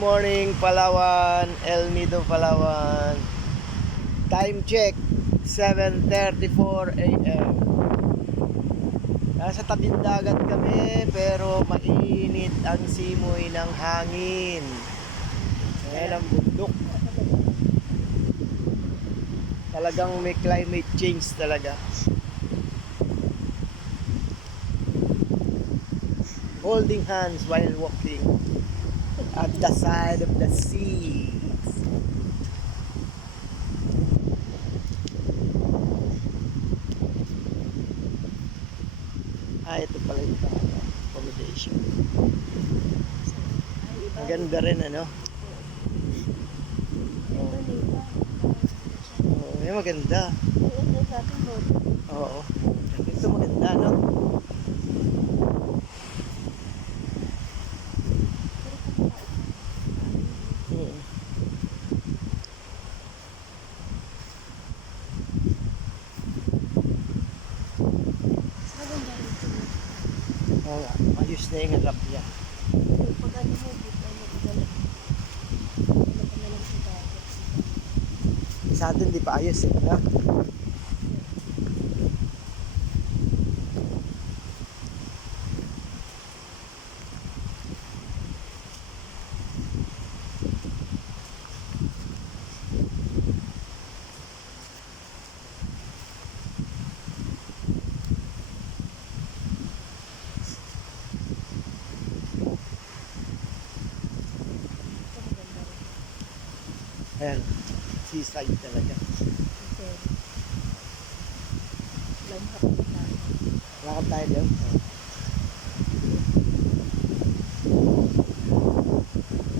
Morning Palawan, El Nido Palawan. Time check 7:34 a.m. Nasa tabing dagat kami pero mainit ang simoy ng hangin. Ayan ang bundok. Talagang may climate change talaga. Holding hands while walking at the side of the sea. Ito pala yung accommodation. Ang ganda rin, ano? Yung maganda. Oo. Ito maganda, no? Ayos na yung harap niya. Sa atin di pa ayos eh, no? Ayan, seaside talaga. Lakad tayo doon.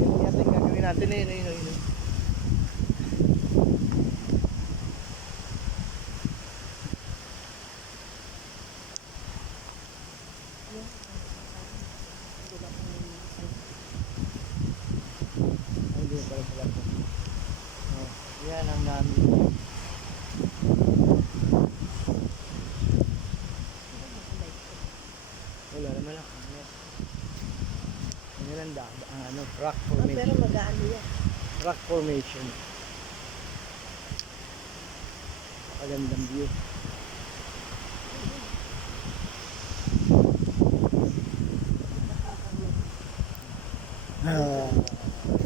Yung gagawin natin na yun. Hindi pala pala po. Yan ang namin. Wala naman ako. Yan ang rock formation. Pero mag-aano yan. Rock formation. Magandang view.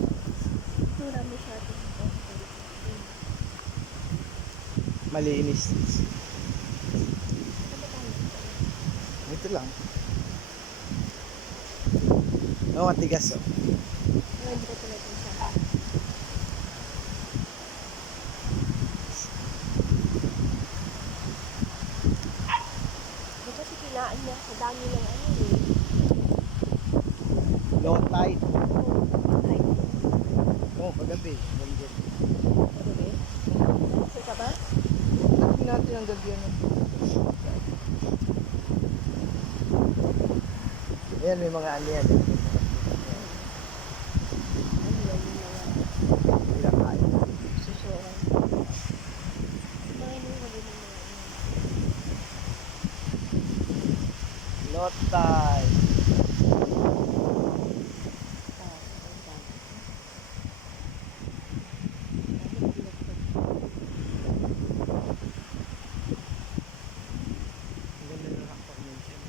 Marami siya ito. Malinis. Ito lang. Oh, matigas oh. Kasi kinaan niya sa dami ng ano eh. Low tide. Ay, Oh, paggabi. Gabi. ano ba eh? Kasi ka ba? Tingnan natin ang gabi ano. Ayan, may mga ano yan. Ano yan yung mga Pinakain. susuan. Mga inuha din yung mga Low tide. Ang ganda ng rock formation.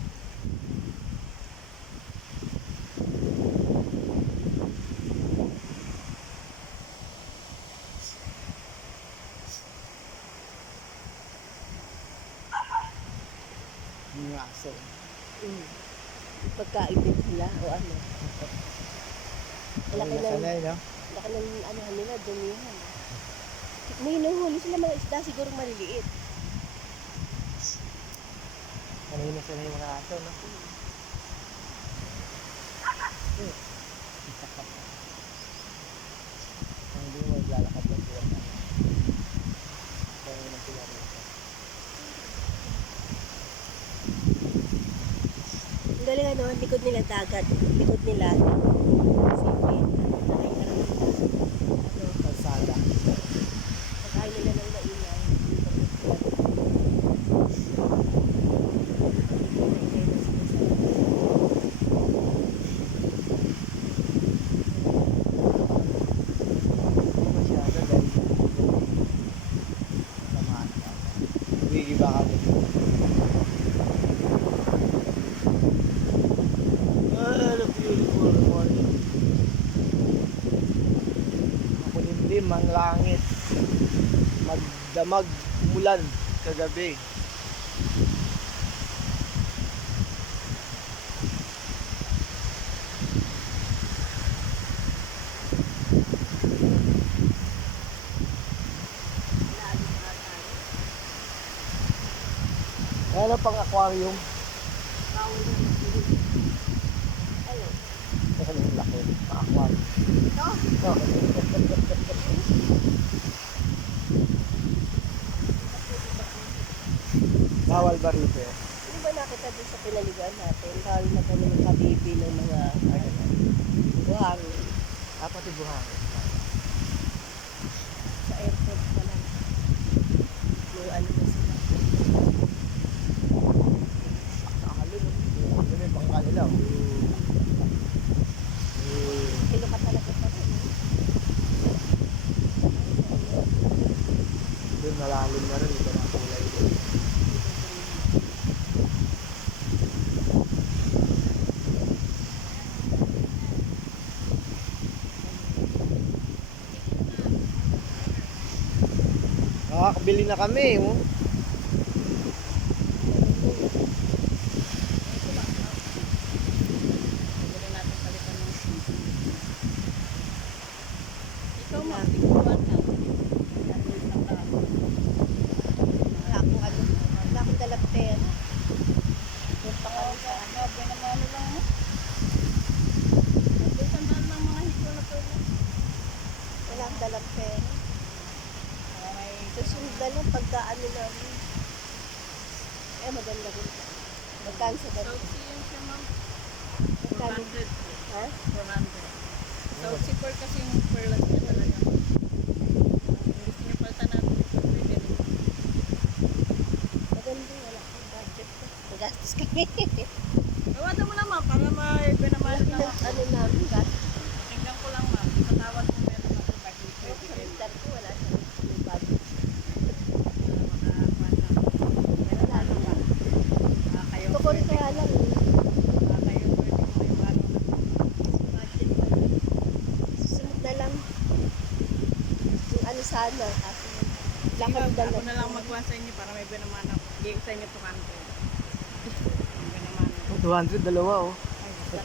Yung aso. pagkain din sila o ano. Ay, nasanay, no? Laki ng ano nila, dumihan. May hinuhuli sila mga isda, siguro maliliit. Sanay na sanay yung mga aso, no? Hindi mo maglalakad ng buwan. Sanay na sila rito. Ang galing ano, likod nila dagat, likod nila sipin. Nakita nila ano, Kalsada. pagkain nila ng mainay. Madilim ang langit. Magdamag umulan kagabi. Ano pang aquarium? Ano? Kasi yung laki. Aquarium. Ito? Bawal ba rito? Hindi ba nakita din sa pinaligaan natin? Bawal na kami ng kabibi ng mga buhangin. Pati buhangin. Sa airport pa lang. Yung ano na sila. Nakakalo, no? Ano yung bangka nila? Kilo ka talaga pa rin. Doon malalim na rin. Ito na kulay doon. Nakakabili na kami. Oh. Pwede natin palitan ng season. Ikaw matiguan na. Wala akong ano. Wala akong dalang pera. Punta ka rin sa ano. Binamano lang mo. Sandaan lang mga hito na to. Wala akong dalang pera. Susunod na lang pagkaano namin. Eh, maganda rin. Magkano sa ganito? South Sea yun siya, ma'am. Magkano? 400. Ha? 400. South Sea pearl kasi yung pearl niya talaga. Kung gusto niyo palitan natin, pwede rin. Maganda, wala akong budget. Magastos kami. Tawada mo na, ma'am, para may pinamahal Laki na, ng ma'am. ano namin, gastos. Tingnan ko lang, ma'am. Patawad mo meron ako pag Pero pwede sa rin. mister ko, wala siyang may budget. Makakuha na. Wala naman. Kayo Tukon pwede. kaya lang. Kayo pwede mo yung ano na. Budget pa. Susunod na lang. Yung ano sana. Kasi Sige, lakad ma'am, na ako lang. na lang magkuhan sa inyo para may binaman ako. Hindi ko sa inyo 200. May binaman ako. 200, dalawa oh. Ay, basta.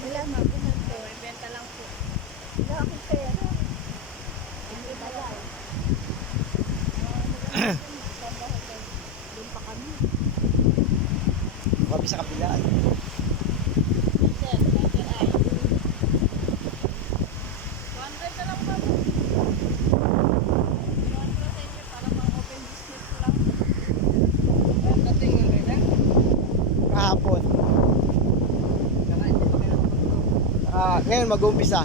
Wala, ma'am. Wala So, pera. may benta lang po. Wala akong pera. Hindi ba lang? Doon pa kami. Kami sa kabila. Sir, sir ay. 200 na lang, ma'am. 200 sa inyo para pang-open business ko lang. Ang dating yun, eh, eh? Kahapon. Ngayon mag-uumpisa.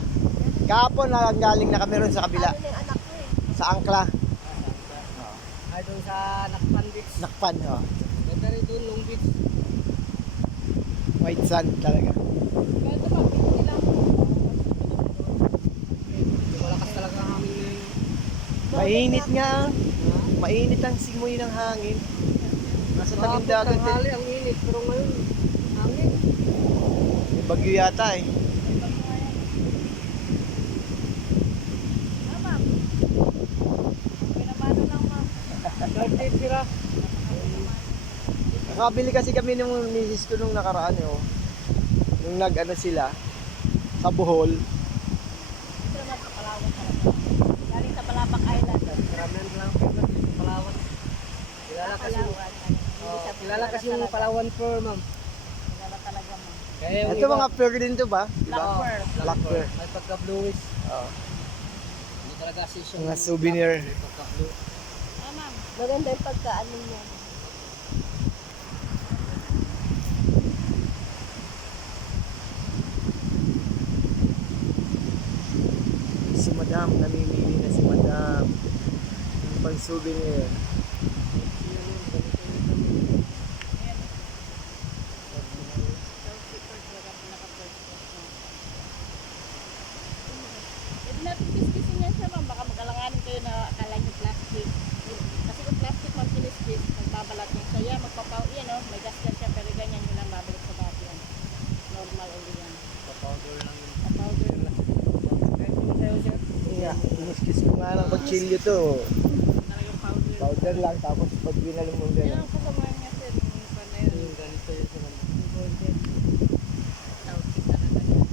Kahapon galing na kami ron sa kabila. Ano na yung anak ko eh. Sa Angkla. Ay, doon sa Nakpan Beach. Nakpan. Oh. Ganda rin doon, Long Beach. White sand talaga. Ganda pa, hindi lang. Malakas talaga ang hangin ngayon. Mainit nga. Mainit ang simoy ng hangin. Nasa tabing dagat eh. Tanghali, ang init, pero ngayon, hangin. May bagyo yata eh. Ah, ma'am. Pinamano lang, ma'am. 30 sira. Nakabili kasi kami ng misis ko nung nakaraan eh. Oh. Nung nag-ano sila sa Bohol. Ito naman sa Palawan talaga. Galing sa Balabac Island. Karamihan lang famous dito sa Palawan. Kilala kasi yung, kilala kasi yung Palawan Pearl, ma'am. Kilala talaga mo. Kaya yung Ito mga pearl din to ba? Black pearl. Black pearl. May pagka-bluish. Oh. Hindi talaga season. Mga souvenir. May pagka-blue. Ah, ma'am. Maganda yung pagkaano niya. Si Madam, namimili na si Madam. Yung pang souvenir. Pwede natin kiskisin yan siya, ma'am. Baka mag-alanganin kayo na akala nyo plastic. Kasi kung plastic, ma'am, kiniskis, magbabalat niya. So, yan, yan, oh. May gas yan siya, pero ganyan nyo lang babalik sa dati yan. Normal ulit yan. Pa-powder lang yun. Pa-powder lang. Kahit kung nga ng kutsilyo to. Talagang powder. Powder lang, tapos pag binalong mo Yan gano'n. ang kasama niya sir, yung panay. Yung ganito yun sa naman. Golden. Tawag kita na ganyan.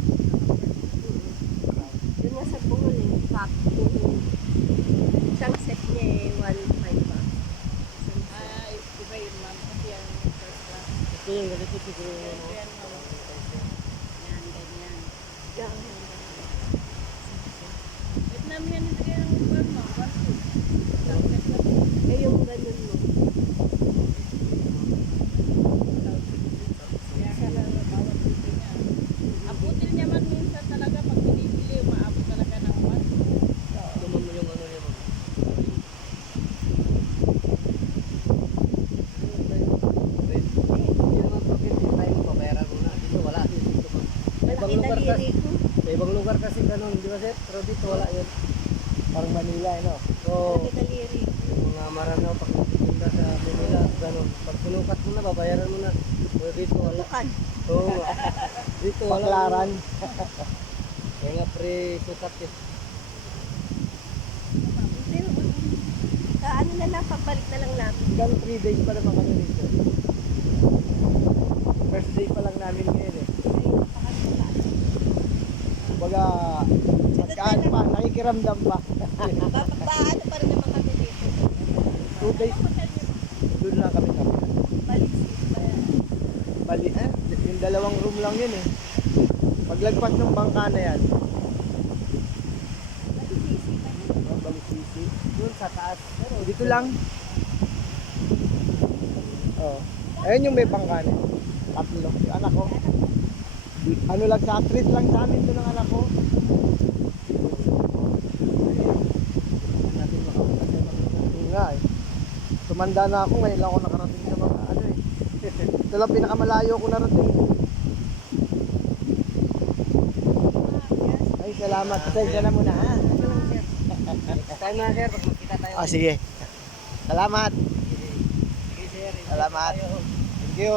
Yun nga sa Bohol eh. Sakto. Isang set niya eh, 1.5 ba? Ah, iba yun ma'am. Kasi yan yung first class. Ito yung ganito siguro yung Ito yan ma'am. Yan, ganyan. Yeah. Wait namin yan ito kaya ng farm ma'am. 1, 2. Lang set lang. Eh yung ganun mo. Kaya kala bawat dito niya. Ang putil niya man minsan talaga pag binibili, umaabot talaga ng 1. Tuman mo yung ano niya mo. Hindi naman profit yung time ko, bayaran mo na. Dito wala. Dito mo. Malaki na diri ko. Sa ibang lugar kasi ganun, di ba sir? Pero dito wala yun. Parang Manila, no? So, Malaki na diri ko. yung mga maranaw, pag nagtitinda sa Manila, ganun. Pag sinukat mo na, babayaran mo na. Pero dito wala. Bukan. Oo. Dito wala. Baklaran. Kaya nga pre, sukat eh. Pero sa ano na lang, pagbalik na lang namin. Hanggang 3 days pa naman kami dito. First day pa lang namin ngayon eh. Kumbaga, magkaan pa, nakikiramdam pa. Paano pa rin naman kami dito. 2 days, doon lang kami kami. Balik sa Bali, yung 2 room lang yun eh. Paglagpas ng bangka na yan, Balisisi, doon sa taas. Pero dito lang. Oh. Ayun yung may bangka na yun. Tatlo. Yung anak ko. Ano lang sa street lang sa amin doon ang anak ko. Natin makapunta sa mga nga eh. Tumanda na ako ngayon lang ako nakarating sa mga ano eh. Ito lang pinakamalayo ko narating. Ay, salamat. Pasensya na muna ha. Next time na sir, pag magkita tayo. Ah, sige. Salamat. Sige sir. Salamat. Thank you.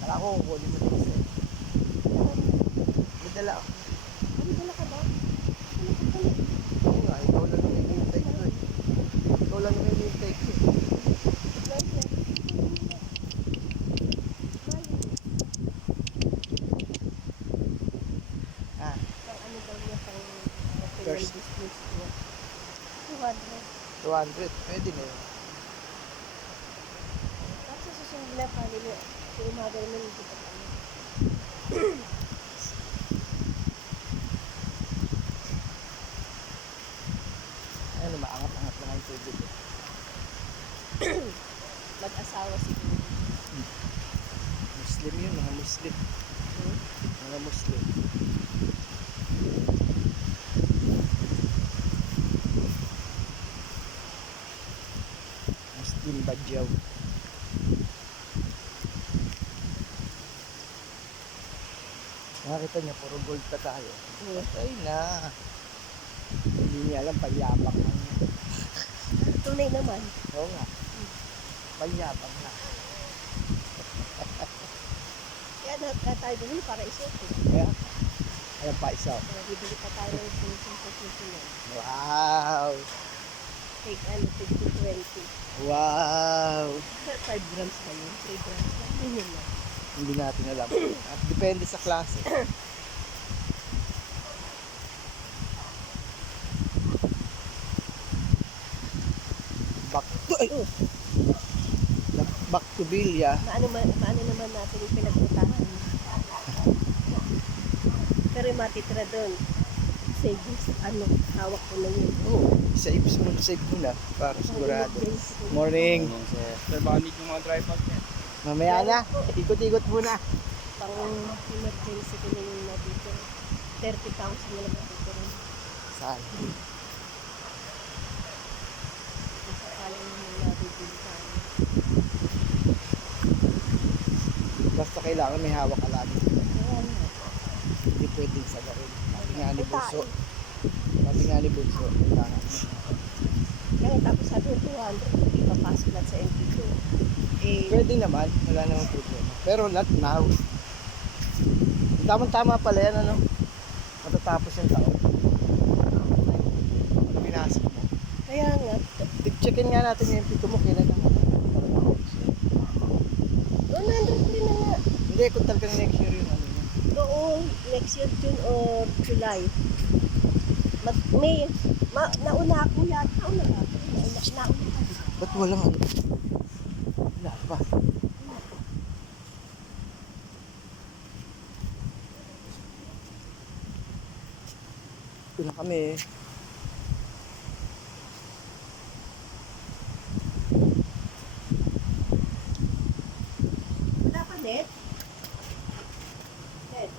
Kala ko, kukunin mo dito sir. May dala ako. Ano dala ka ba? Oo nga, ikaw lang yung hinihintay ko eh. Ikaw lang yung hinihintay ko eh. Ah, Pang ano daw niya pang First. business niya. 200. 200. Pwede na yun. Tapos sa susunod na pa nila, yung umaga naman hindi pa kami. Ayun, maangat-angat na nga yung tubig eh. Mag-asawa siguro. Muslim yun, mga Muslim. Mga Muslim. Muslim Badyaw. Nakita niya, puro gold pa tayo. Ay na. Hindi niya alam, palyabang lang niya. Tunay naman. Oo nga. Palyabang na. Kaya na tayo bumili para isuot eh. Kaya, ayan pa isa. Kaya bibili pa tayo ng sinising sa susunod. Wow! Take ano, take to 20. Wow! 5 grams pa yun. 3 grams lang. Yun lang. Hindi natin alam. At depende sa klase. Back to, ay, oh. Back to Bilya. Paano naman natin yung pinagputahan? Pero yung matitira doon, savings, ano, hawak ko na yun. Oh, save mo na para sigurado. Morning. Sir, baka need yung mga dry pack niya. Mamaya na. Ikot-ikot muna. Pang emergency ko na yung nabito. 30,000 na lang natitira. Saan? Kung sakalang yung nabibili tayo. Basta kailangan may hawak ka lagi. Kaya ano, Hindi pwedeng sagarin. Sabi nga ni Bunso. Sabi nga ni Bunso. Kailangan. kaya eh. Tapos sabi ko 200, ipapasok lang sa MP2. Eh, Pwede naman, wala namang problema. Pero not now. Tama-tama pala yan, ano? Matatapos yung taon. Pag pinasok mo. kaya nga, Tig-checkin nga natin yung MP2 mo, kailan na nga. 100 rin na nga. Hindi, kung talagang next year yun, ano yun. Oo, next year June or July. May, nauna ako yata. Nauna ako. Ba't walang ano? Wala pa. Ito na kami eh. Wala pa, net? Net.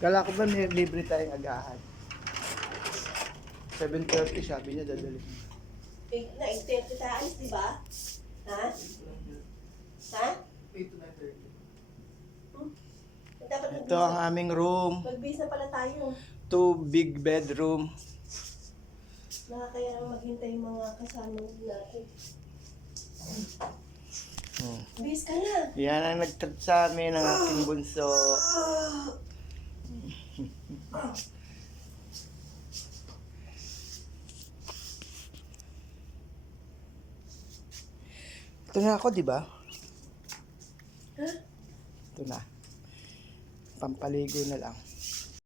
Kala ko ba may libre tayong agahan? 7:30 sabi niya dadali. Na 8:30 tayo alis, di ba? Ha? Ha? 8 to 9:30. Dapat Ito ang aming room. mag-base na pala tayo. 2 big bedroom. Nakakaya naman maghintay yung mga kasama natin. Base ka na. Yan ang nagtag sa amin ng aking bunso. Ito na ako, di ba? Ha? Ito na. Pampaligo na lang.